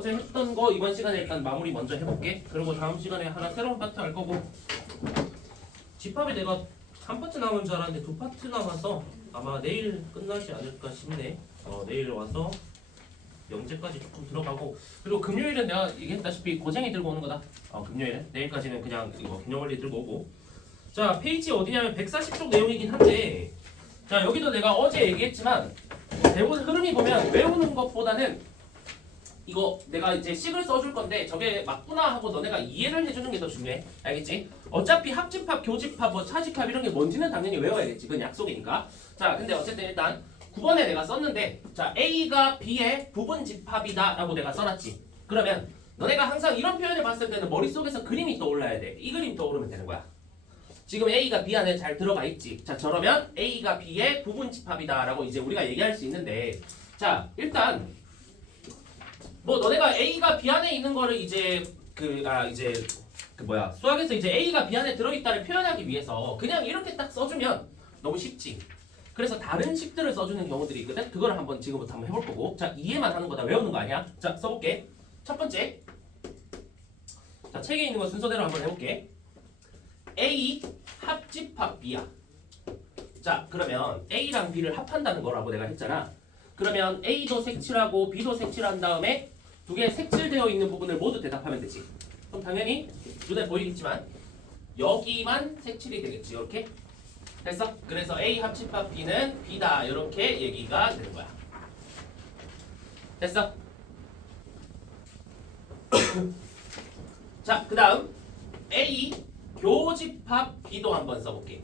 어제 했던 거 이번 시간에 일단 마무리 먼저 해볼게. 그리고 다음 시간에 하나 새로운 파트 할 거고. 집합이 내가 한 파트 남은 줄 알았는데 두 파트 남아서 아마 내일 끝나지 않을까 싶네. 내일 와서 영재까지 조금 들어가고, 그리고 금요일은 내가 얘기했다시피 고쟁이 들고 오는 거다. 금요일은 내일까지는 그냥 이거 균형원리 들고 오고. 자, 페이지 어디냐면 140쪽 내용이긴 한데, 자 여기도 내가 어제 얘기했지만 대본 흐름이 보면 외우는 것보다는 이거 내가 이제 식을 써줄 건데 저게 맞구나 하고 너네가 이해를 해주는 게 더 중요해. 알겠지? 어차피 합집합, 교집합, 뭐 차집합 이런 게 뭔지는 당연히 외워야겠지. 그건 약속이니까. 자, 근데 어쨌든 일단 9번에 내가 썼는데, 자 A가 B의 부분 집합이다 라고 내가 써놨지. 그러면 너네가 항상 이런 표현을 봤을 때는 머릿속에서 그림이 떠올라야 돼. 이 그림 떠오르면 되는 거야. 지금 A가 B 안에 잘 들어가 있지. 자, 저러면 A가 B의 부분 집합이다 라고 이제 우리가 얘기할 수 있는데, 자 일단 뭐 너네가 A가 B 안에 있는 거를 이제 수학에서 이제 A가 B 안에 들어있다를 표현하기 위해서 그냥 이렇게 딱 써주면 너무 쉽지. 그래서 다른 식들을 써주는 경우들이 있거든. 그거를 한번 지금부터 한번 해볼 거고. 자, 이해만 하는 거다. 외우는 거 아니야. 자, 써볼게. 첫 번째. 자, 책에 있는 거 순서대로 한번 해볼게. A 합집합 B야. 자, 그러면 A랑 B를 합한다는 거라고 내가 했잖아. 그러면 A도 색칠하고 B도 색칠한 다음에 두 개 색칠되어 있는 부분을 모두 대답하면 되지. 그럼 당연히 눈에 보이겠지만 여기만 색칠이 되겠지. 이렇게 됐어? 그래서 A 합집합 B는 B다. 이렇게 얘기가 되는 거야. 됐어? 자, 그 다음 A 교집합 B도 한번 써볼게.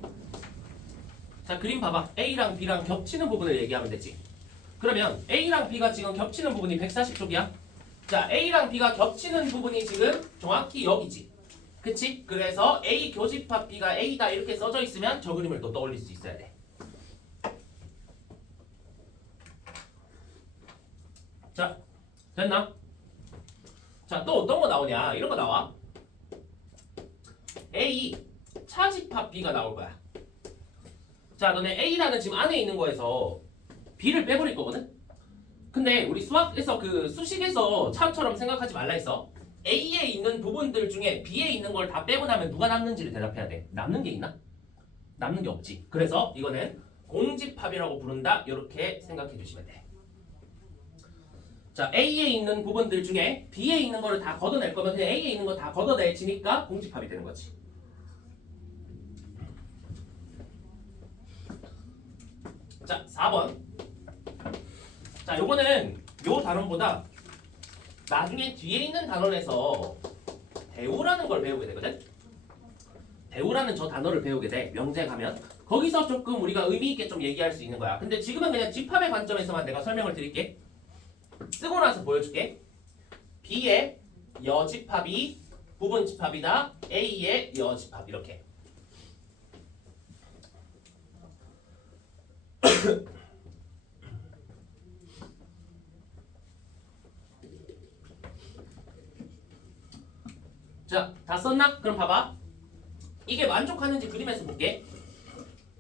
자, 그림 봐봐. A랑 B랑 겹치는 부분을 얘기하면 되지. 그러면 A랑 B가 지금 겹치는 부분이 140쪽이야. 자, A랑 B가 겹치는 부분이 지금 정확히 여기지. 그치? 그래서 A 교집합 B가 A다 이렇게 써져 있으면 저 그림을 또 떠올릴 수 있어야 돼. 자, 됐나? 자, 또 어떤 거 나오냐? 이런 거 나와. A 차집합 B가 나올 거야. 자, 너네 A라는 지금 안에 있는 거에서 B를 빼버릴 거거든? 근데 우리 수학에서 그 수식에서 차처럼 생각하지 말라 했어. A에 있는 부분들 중에 B에 있는 걸 다 빼고 나면 누가 남는지를 대답해야 돼. 남는 게 있나? 남는 게 없지. 그래서 이거는 공집합이라고 부른다. 이렇게 생각해 주시면 돼. 자, A에 있는 부분들 중에 B에 있는 거를 다 걷어낼 거면 그냥 A에 있는 거 다 걷어내지니까 공집합이 되는 거지. 자, 4번. 자, 요거는 요 단원보다 나중에 뒤에 있는 단원에서 대우라는 걸 배우게 되거든. 대우라는 저 단어를 배우게 돼. 명제 가면 거기서 조금 우리가 의미 있게 좀 얘기할 수 있는 거야. 근데 지금은 그냥 집합의 관점에서만 내가 설명을 드릴게. 쓰고 나서 보여줄게. B의 여집합이 부분 집합이다. A의 여집합 이렇게. 자, 다 썼나? 그럼 봐봐. 이게 만족하는지 그림에서 볼게.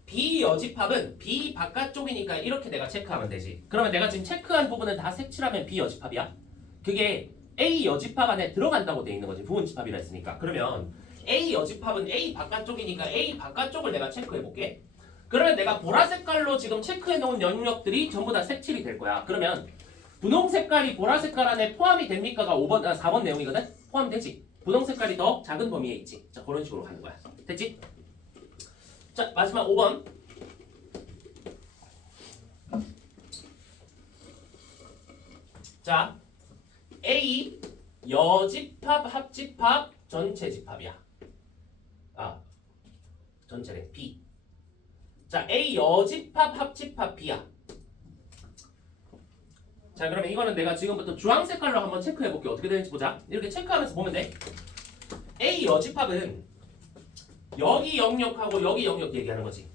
B 여집합은 B 바깥쪽이니까 이렇게 내가 체크하면 되지. 그러면 내가 지금 체크한 부분을 다 색칠하면 B 여집합이야. 그게 A 여집합 안에 들어간다고 돼 있는 거지. 부분 집합이라 했으니까. 그러면 A 여집합은 A 바깥쪽이니까 A 바깥쪽을 내가 체크해 볼게. 그러면 내가 보라 색깔로 지금 체크해 놓은 영역들이 전부 다 색칠이 될 거야. 그러면 분홍 색깔이 보라 색깔 안에 포함이 됩니까가 4번 내용이거든? 포함되지. 분홍 색깔이 더 작은 범위에 있지. 자, 그런 식으로 가는 거야. 됐지? 자, 마지막 5번. 자, A 여집합, 합집합, 전체 집합이야. 전체래. B. 자, A 여집합, 합집합, B야. 자, 그러면 이거는 내가 지금부터 주황 색깔로 한번 체크해 볼게. 어떻게 되는지 보자. 이렇게 체크하면서 보면 돼. A 여집합은 여기 영역하고 여기 영역 얘기하는 거지.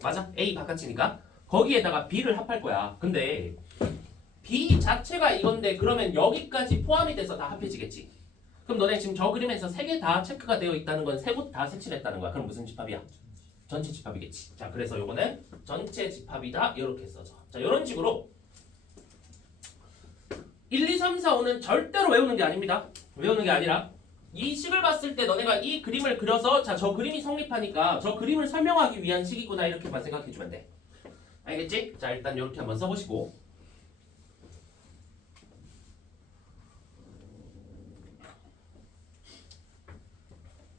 맞아? A 바깥이니까 거기에다가 B를 합할 거야. 근데 B 자체가 이건데 그러면 여기까지 포함이 돼서 다 합해지겠지. 그럼 너네 지금 저 그림에서 3개 다 체크가 되어 있다는 건 3곳 다 색칠했다는 거야. 그럼 무슨 집합이야? 전체 집합이겠지. 자, 그래서 요거는 전체 집합이다. 이렇게 써줘. 자, 이런 식으로 1, 2, 3, 4, 5는 절대로 외우는 게 아닙니다. 외우는 게 아니라 이 식을 봤을 때 너네가 이 그림을 그려서 자, 저 그림이 성립하니까 저 그림을 설명하기 위한 식이구나 이렇게만 생각해주면 돼. 알겠지? 자, 일단 이렇게 한번 써보시고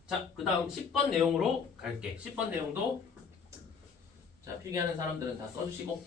자, 그 다음 10번 내용으로 갈게. 10번 내용도 자, 필기하는 사람들은 다 써주시고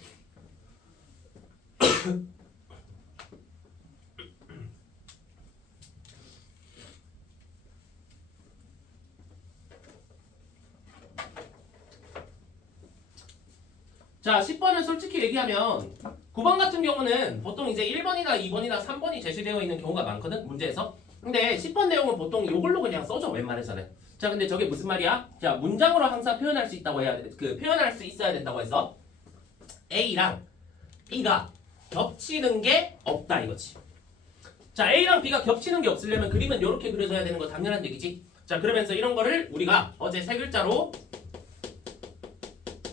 자, 10번은 솔직히 얘기하면 9번 같은 경우는 보통 이제 1번이나 2번이나 3번이 제시되어 있는 경우가 많거든, 문제에서. 근데 10번 내용은 보통 이걸로 그냥 써줘, 웬만해서는. 자, 근데 저게 무슨 말이야? 자, 문장으로 항상 표현할 수 있다고 해야 돼. 표현할 수 있어야 된다고 해서 A랑 B가 겹치는 게 없다 이거지. 자, A랑 B가 겹치는 게 없으려면 그림은 이렇게 그려져야 되는 거 당연한 얘기지. 자, 그러면서 이런 거를 우리가 어제 세 글자로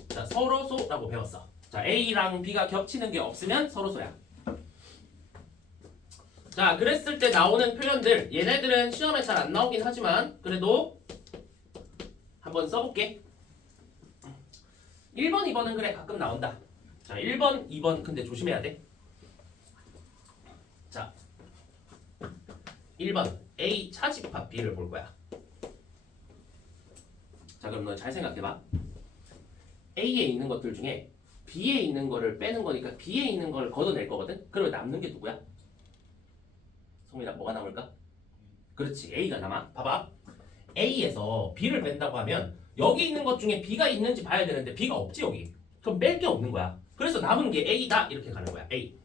자, 서로소라고 배웠어. 자, A랑 B가 겹치는 게 없으면 서로소야. 자, 그랬을 때 나오는 표현들 얘네들은 시험에 잘 안 나오긴 하지만 그래도 한번 써볼게. 1번, 2번은 그래 가끔 나온다. 자, 1번, 2번 근데 조심해야 돼. 자, 1번 A 차집합 B를 볼 거야. 자, 그럼 너 잘 생각해봐. A에 있는 것들 중에 B에 있는 거를 빼는 거니까 B에 있는 걸 걷어낼 거거든? 그러면 남는 게 누구야? 성민아, 뭐가 남을까? 그렇지, A가 남아. 봐봐. A에서 B를 뺀다고 하면 여기 있는 것 중에 B가 있는지 봐야 되는데 B가 없지 여기. 그럼 뺄 게 없는 거야. 그래서 남은 게 A다 이렇게 가는 거야. A.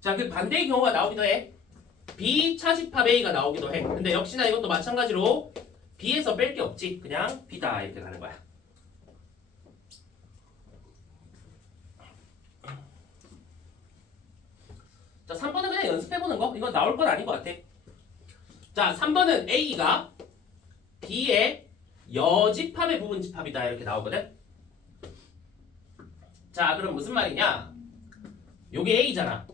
자, 그 반대의 경우가 나오기도 해. B 차집합 A가 나오기도 해. 근데 역시나 이것도 마찬가지로 B에서 뺄 게 없지. 그냥 B다 이렇게 가는 거야. 자, 3번은 그냥 연습해보는 거. 이건 나올 건 아닌 것 같아. 자, 3번은 A가 B의 여집합의 부분집합이다 이렇게 나오거든. 자, 그럼 무슨 말이냐? 요게 A잖아.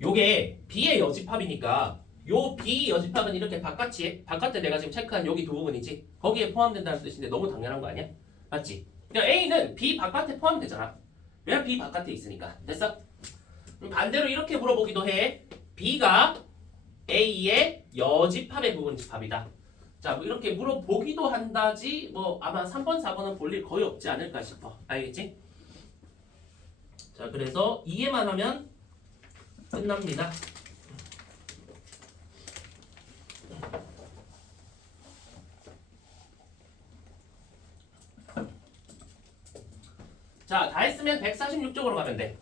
요게 B의 여집합이니까 요 B 여집합은 이렇게 바깥에 내가 지금 체크한 여기 두 부분이지. 거기에 포함된다는 뜻인데 너무 당연한 거 아니야? 맞지? 그러니까 A는 B 바깥에 포함되잖아. 왜 B 바깥에 있으니까. 됐어? 반대로 이렇게 물어보기도 해. B가 A의 여집합의 부분집합이다. 자, 뭐 이렇게 물어보기도 한다지 뭐 아마 3번, 4번은 볼 일 거의 없지 않을까 싶어. 알겠지? 자, 그래서 이해만 하면 끝납니다. 자, 다 했으면 146쪽으로 가면 돼.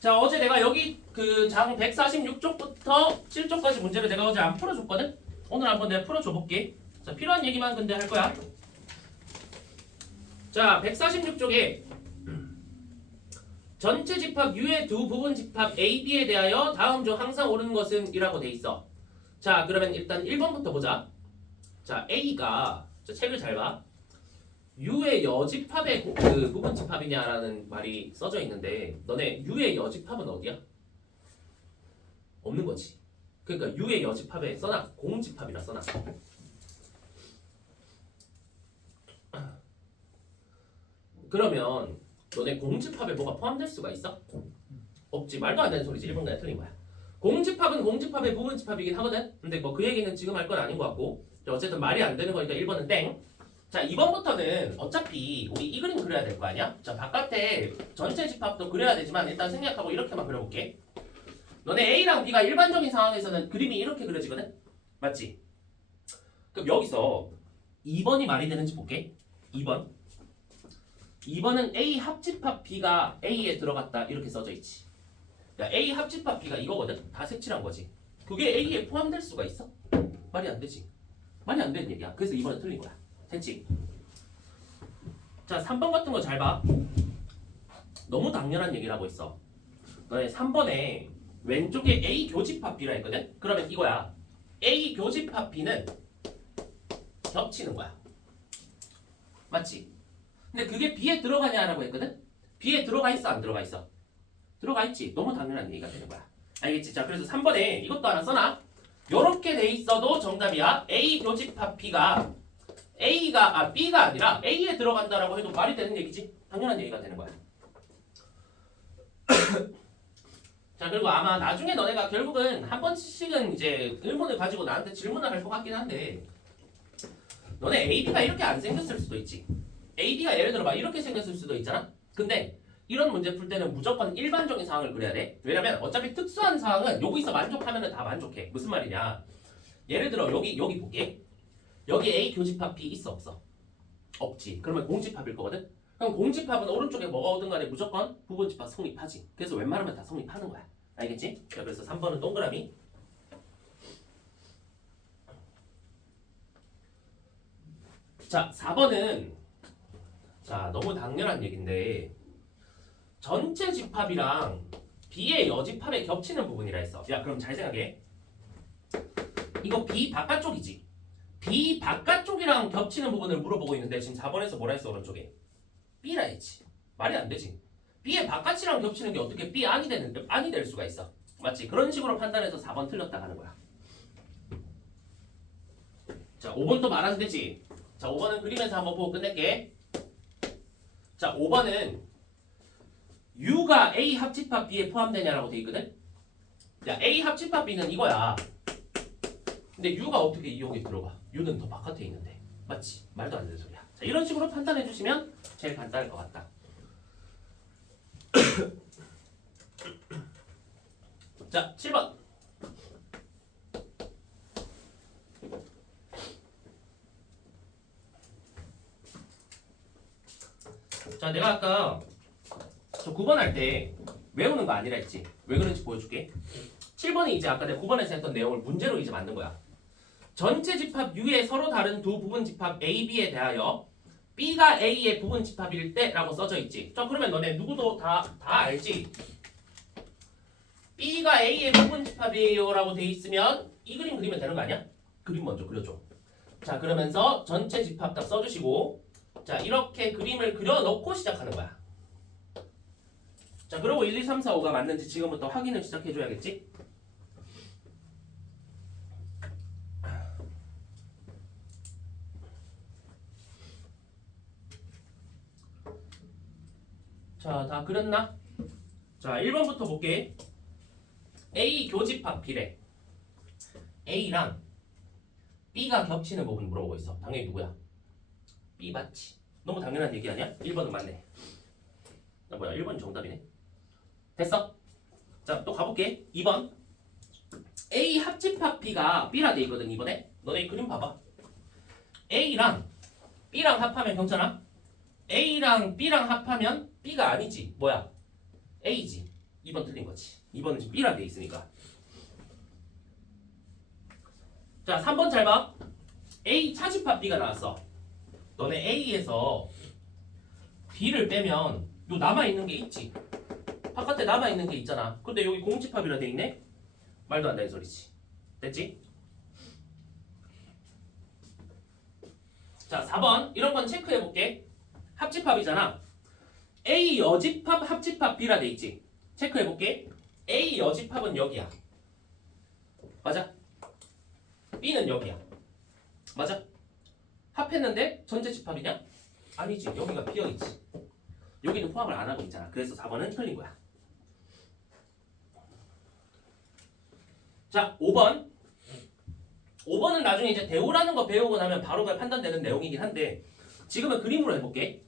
자, 어제 내가 여기 그 장 146쪽부터 7쪽까지 문제를 내가 어제 안 풀어줬거든? 오늘 한번 내가 풀어줘볼게. 자, 필요한 얘기만 근데 할 거야. 자, 146쪽에 전체 집합 U의 두 부분 집합 A, B에 대하여 다음 중 항상 옳은 것은 이라고 돼 있어. 자, 그러면 일단 1번부터 보자. 자, A가 자, 책을 잘 봐. U의 여집합의 그 부분 집합이냐라는 말이 써져 있는데 너네 U의 여집합은 어디야? 없는 거지. 그러니까 U의 여집합에 써놔. 공집합이라 써놔. 그러면 너네 공집합에 뭐가 포함될 수가 있어? 없지. 말도 안 되는 소리지. 1번까지 틀린 거야. 공집합은 공집합의 부분집합이긴 하거든. 근데 뭐 그 얘기는 지금 할 건 아닌 것 같고 어쨌든 말이 안 되는 거니까 1번은 땡. 자, 2번부터는 어차피 우리 이 그림 그려야 될 거 아니야? 자, 바깥에 전체 집합도 그려야 되지만 일단 생략하고 이렇게만 그려볼게. 너네 A랑 B가 일반적인 상황에서는 그림이 이렇게 그려지거든? 맞지? 그럼 여기서 2번이 말이 되는지 볼게. 2번은 A 합집합 B가 A에 들어갔다 이렇게 써져 있지. 야, A 합집합 B가 이거거든? 다 색칠한 거지. 그게 A에 포함될 수가 있어? 말이 안 되지. 말이 안 되는 얘기야. 그래서 2번은 틀린 거야. 됐지? 자, 3번 같은 거 잘 봐. 너무 당연한 얘기를 하고 있어. 너네 3번에 왼쪽에 A 교집합 B라 했거든? 그러면 이거야. A 교집합 B는 겹치는 거야. 맞지? 근데 그게 B에 들어가냐라고 했거든? B에 들어가 있어 안 들어가 있어? 들어가 있지. 너무 당연한 얘기가 되는 거야. 알겠지? 자, 그래서 3번에 이것도 하나 써놔. 요렇게 돼 있어도 정답이야. A 교집합 B가 B가 아니라 A에 들어간다라고 해도 말이 되는 얘기지. 당연한 얘기가 되는 거야. 자, 그리고 아마 나중에 너네가 결국은 한 번씩은 이제 의문을 가지고 나한테 질문을 할 것 같긴 한데, 너네 AB가 이렇게 안 생겼을 수도 있지. AB가 예를 들어 막 이렇게 생겼을 수도 있잖아. 근데 이런 문제 풀 때는 무조건 일반적인 상황을 그려야 돼. 왜냐면 어차피 특수한 상황은 여기서 만족하면 다 만족해. 무슨 말이냐? 예를 들어 여기 볼게. 여기 A 교집합 B 있어 없어? 없지. 그러면 공집합일 거거든. 그럼 공집합은 오른쪽에 뭐가 오든 간에 무조건 부분집합 성립하지. 그래서 웬만하면 다 성립하는 거야. 알겠지? 자, 그래서 3번은 동그라미. 자, 4번은 자, 너무 당연한 얘기인데 전체 집합이랑 B의 여집합에 겹치는 부분이라 했어. 야, 그럼 잘 생각해. 이거 B 바깥쪽이지. B 바깥쪽이랑 겹치는 부분을 물어보고 있는데 지금 4번에서 뭐라 했어 오른쪽에? B라 했지. 말이 안 되지. B의 바깥이랑 겹치는 게 어떻게 B 안이 될 수가 있어. 맞지? 그런 식으로 판단해서 4번 틀렸다 하는 거야. 자, 5번 또 말 안 되지. 자, 5번은 그림에서 한번 보고 끝낼게. 자, 5번은 U가 A 합집합 B에 포함되냐라고 돼 있거든. 야, A 합집합 B는 이거야. 근데 U가 어떻게 여기 들어가? U는 더 바깥에 있는데. 맞지? 말도 안 되는 소리야. 자, 이런 식으로 판단해 주시면 제일 간단할 것 같다. 자, 7번. 자, 내가 아까 저 9번 할 때 외우는 거 아니라 했지. 왜 그런지 보여줄게. 7번이 이제 아까 내가 9번에서 했던 내용을 문제로 이제 만든 거야. 전체 집합 U의 서로 다른 두 부분 집합 A, B에 대하여 B가 A의 부분 집합일 때라고 써져 있지. 자, 그러면 너네 누구도 다 알지? B가 A의 부분 집합이에요 라고 돼 있으면 이 그림 그리면 되는 거 아니야? 그림 먼저 그려줘. 자, 그러면서 전체 집합 딱 써주시고, 자, 이렇게 그림을 그려놓고 시작하는 거야. 자, 그리고 1, 2, 3, 4, 5가 맞는지 지금부터 확인을 시작해줘야겠지? 자, 다 그렸나? 자, 1번부터 볼게. A 교집합 B래. A랑 B가 겹치는 부분 물어보고 있어. 당연히 누구야? B 맞지? 너무 당연한 얘기 아니야? 1번은 맞네. 나 뭐야? 1번이 정답이네. 됐어? 자, 또 가볼게. 2번. A 합집합 B가 B라 돼 있거든, 이번에. 너네 이 그림 봐봐. A랑 B랑 합하면 경찰아? A랑 B랑 합하면 B가 아니지. 뭐야? A지. 2번 틀린 거지. 2번은 지금 B라 돼 있으니까. 자, 3번 잘 봐. A 차집합 B가 나왔어. 너네 A에서 B를 빼면 요 남아있는 게 있지. 바깥에 남아있는 게 있잖아. 근데 여기 공집합이라 돼 있네? 말도 안 되는 소리지. 됐지? 자, 4번. 이런 건 체크해볼게. 합집합이잖아. A 여집합 합집합 B라 돼 있지. 체크해볼게. A 여집합은 여기야. 맞아? B는 여기야. 맞아? 합했는데 전체 집합이냐? 아니지. 여기가 비어있지. 여기는 포함을 안 하고 있잖아. 그래서 4번은 틀린 거야. 자, 5번. 5번은 나중에 이제 대우라는 거 배우고 나면 바로 판단되는 내용이긴 한데 지금은 그림으로 해볼게.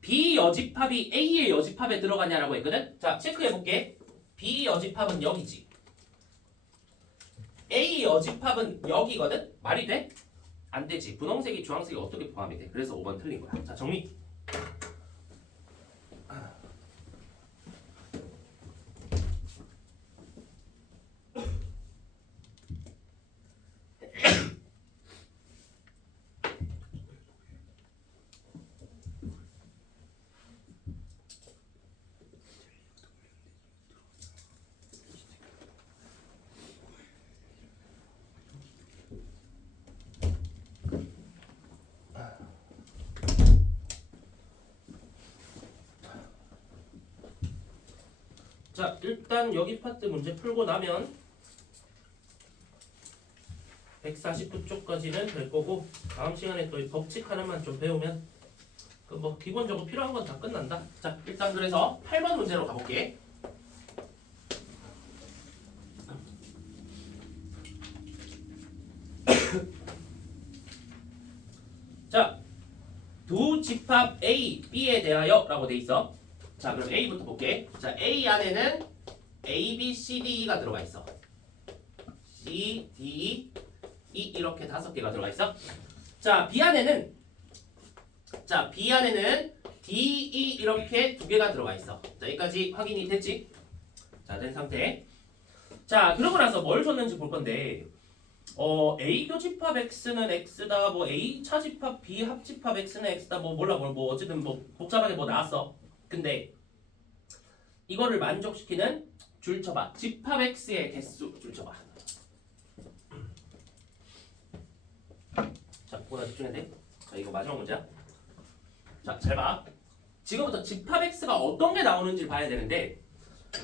B 여집합이 A의 여집합에 들어가냐라고 했거든? 자, 체크해볼게. B 여집합은 여기지. A 여집합은 여기거든? 말이 돼? 안 되지. 분홍색이 주황색이 어떻게 포함이 돼? 그래서 5번 틀린 거야. 자, 정리. 자, 일단 여기 파트 문제 풀고 나면 149쪽까지는 될 거고 다음 시간에 또 이 법칙 하나만 좀 배우면 그 뭐 기본적으로 필요한 건 다 끝난다. 자, 일단 그래서 8번 문제로 가볼게. 자, 두 집합 A, B에 대하여 라고 돼 있어. 자, 그럼 A부터 볼게. 자, A 안에는 A, B, C, D가 들어가 있어. C, D, E 이렇게 5개가 들어가 있어. 자, B 안에는 D, E 이렇게 2개가 들어가 있어. 자, 여기까지 확인이 됐지? 자, 된 상태. 자, 그러고 나서 뭘 줬는지 볼 건데 A 교집합 X는 X다, 뭐 A 차집합 B 합집합 X는 X다, 뭐 몰라, 뭐 어쨌든 뭐 복잡하게 뭐 나왔어. 근데 이거를 만족시키는 줄 쳐봐. 집합 X의 개수 줄 쳐봐. 자, 보다 집중해야 돼. 자, 이거 마지막 문제야. 자, 잘 봐. 지금부터 집합 X가 어떤 게 나오는지 봐야 되는데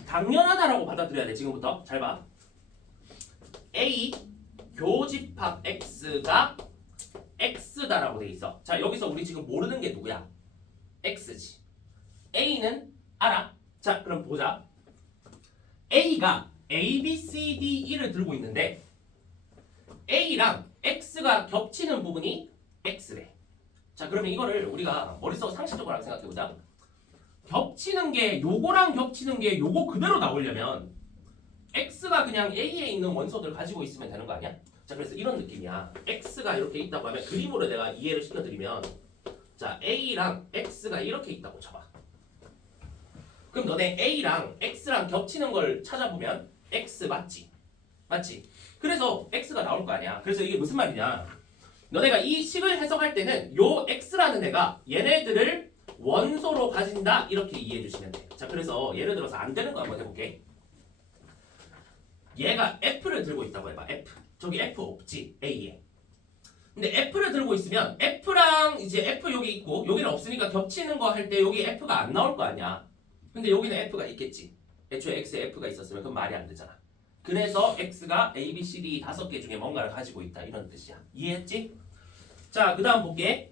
당연하다라고 받아들여야 돼. 지금부터 잘 봐. A 교집합 X가 X다라고 돼 있어. 자, 여기서 우리 지금 모르는 게 누구야? X지. A는 알아. 자, 그럼 보자. A가 A, B, C, D, E를 들고 있는데 A랑 X가 겹치는 부분이 X래. 자, 그러면 이거를 우리가 머릿속 상식적으로 생각해보자. 겹치는 게 요거랑 겹치는 게 요거 그대로 나오려면 X가 그냥 A에 있는 원소들 가지고 있으면 되는 거 아니야? 자, 그래서 이런 느낌이야. X가 이렇게 있다고 하면 그림으로 내가 이해를 시켜드리면 자, A랑 X가 이렇게 있다고 쳐봐. 그럼 너네 A랑 X랑 겹치는 걸 찾아보면 X 맞지? 맞지? 그래서 X가 나올 거 아니야. 그래서 이게 무슨 말이냐? 너네가 이 식을 해석할 때는 요 X라는 애가 얘네들을 원소로 가진다 이렇게 이해해 주시면 돼. 자, 그래서 예를 들어서 안 되는 거 한번 해볼게. 얘가 F를 들고 있다고 해봐. F. 저기 F 없지? A에. 근데 F를 들고 있으면 F랑 이제 F 여기 있고 여기는 없으니까 겹치는 거 할 때 여기 F가 안 나올 거 아니야. 근데 여기는 F가 있겠지. 애초에 X에 F가 있었으면 그건 말이 안 되잖아. 그래서 X가 A, B, C, D 5개 중에 뭔가를 가지고 있다 이런 뜻이야. 이해했지? 자, 그 다음 볼게.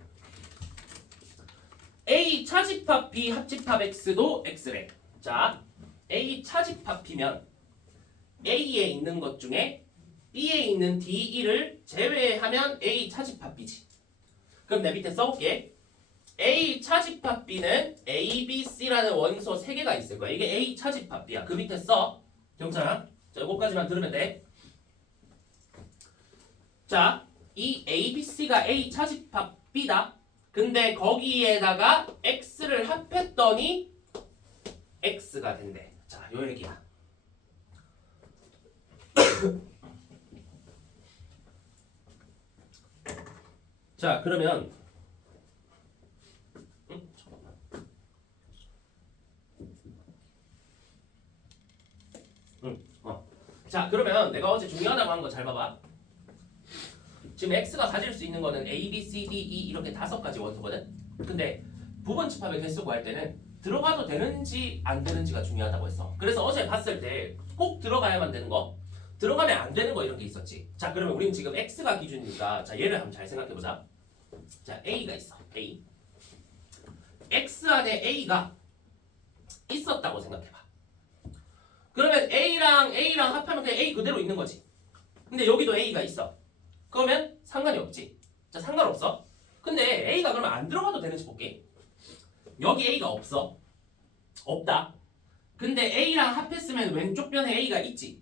A 차집합 B 합집합 X도 X래. 자, A 차집합 B면 A에 있는 것 중에 B에 있는 D, E를 제외하면 A 차집합 B지. 그럼 내 밑에 써볼게. A 차집합 B는 A, B, C라는 원소 3개가 있을 거야. 이게 A 차집합 B야. 그 밑에 써. 경찰아. 자, 이거까지만 들으면 돼. 자, 이 A, B, C가 A 차집합 B다. 근데 거기에다가 X를 합했더니 X가 된대. 자, 요 얘기야. 자, 그러면 자, 그러면 내가 어제 중요하다고 한 거 잘 봐봐. 지금 X가 가질 수 있는 거는 A, B, C, D, E 이렇게 5가지 원소거든. 근데 부분 집합의 개수 구할 때는 들어가도 되는지 안 되는지가 중요하다고 했어. 그래서 어제 봤을 때 꼭 들어가야만 되는 거, 들어가면 안 되는 거 이런 게 있었지. 자, 그러면 우리는 지금 X가 기준이니까 자, 얘를 한번 잘 생각해보자. 자, A가 있어. A. X 안에 A가 있었다고 생각해봐. 그러면 A랑 합하면 그냥 A 그대로 있는 거지. 근데 여기도 A가 있어. 그러면 상관이 없지. 자, 상관없어. 근데 A가 그러면 안 들어가도 되는지 볼게. 여기 A가 없어. 없다. 근데 A랑 합했으면 왼쪽 변에 A가 있지.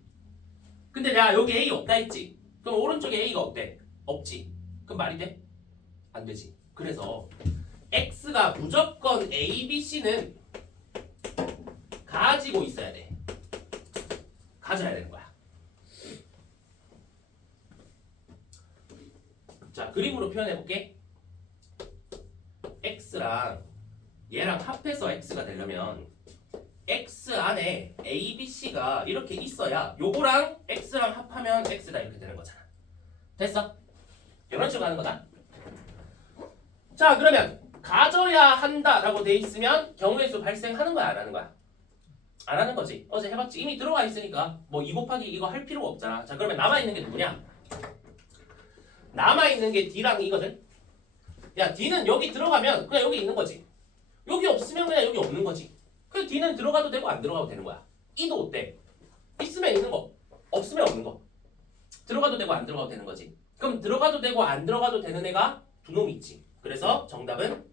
근데 내가 여기 A 없다 했지. 그럼 오른쪽에 A가 없대. 없지. 그럼 말이 돼? 안 되지. 그래서 X가 무조건 A, B, C는 가지고 있어야 돼. 가져야 되는 거야. 자, 그림으로 표현해 볼게. X랑 얘랑 합해서 X가 되려면 X 안에 A, B, C가 이렇게 있어야 요거랑 X랑 합하면 X다 이렇게 되는 거잖아. 됐어? 이런 식으로 하는 거다. 자, 그러면 가져야 한다라고 돼 있으면 경우의 수 발생하는 거야 안 하는 거야? 안 하는 거지. 어제 해봤지. 이미 들어가 있으니까 뭐 2 곱하기 이거 할 필요가 없잖아. 자 그러면 남아있는 게 누구냐? 남아있는 게 D랑 E거든. 야 D는 여기 들어가면 그냥 여기 있는 거지. 여기 없으면 그냥 여기 없는 거지. 그래서 D는 들어가도 되고 안 들어가도 되는 거야. E도 어때? 있으면 있는 거, 없으면 없는 거. 들어가도 되고 안 들어가도 되는 거지. 그럼 들어가도 되고 안 들어가도 되는 애가 두 놈이 있지. 그래서 정답은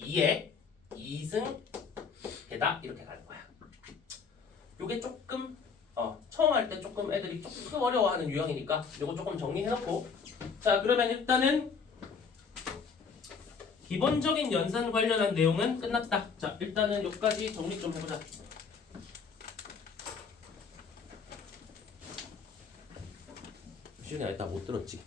2에 2승 개다 이렇게 가는 거야. 요게 조금 처음 할 때 조금 애들이 조금 어려워하는 유형이니까 요거 조금 정리해놓고 자 그러면 일단은 기본적인 연산 관련한 내용은 끝났다. 자 일단은 여기까지 정리 좀 해보자. 시윤이 일단 못 들었지.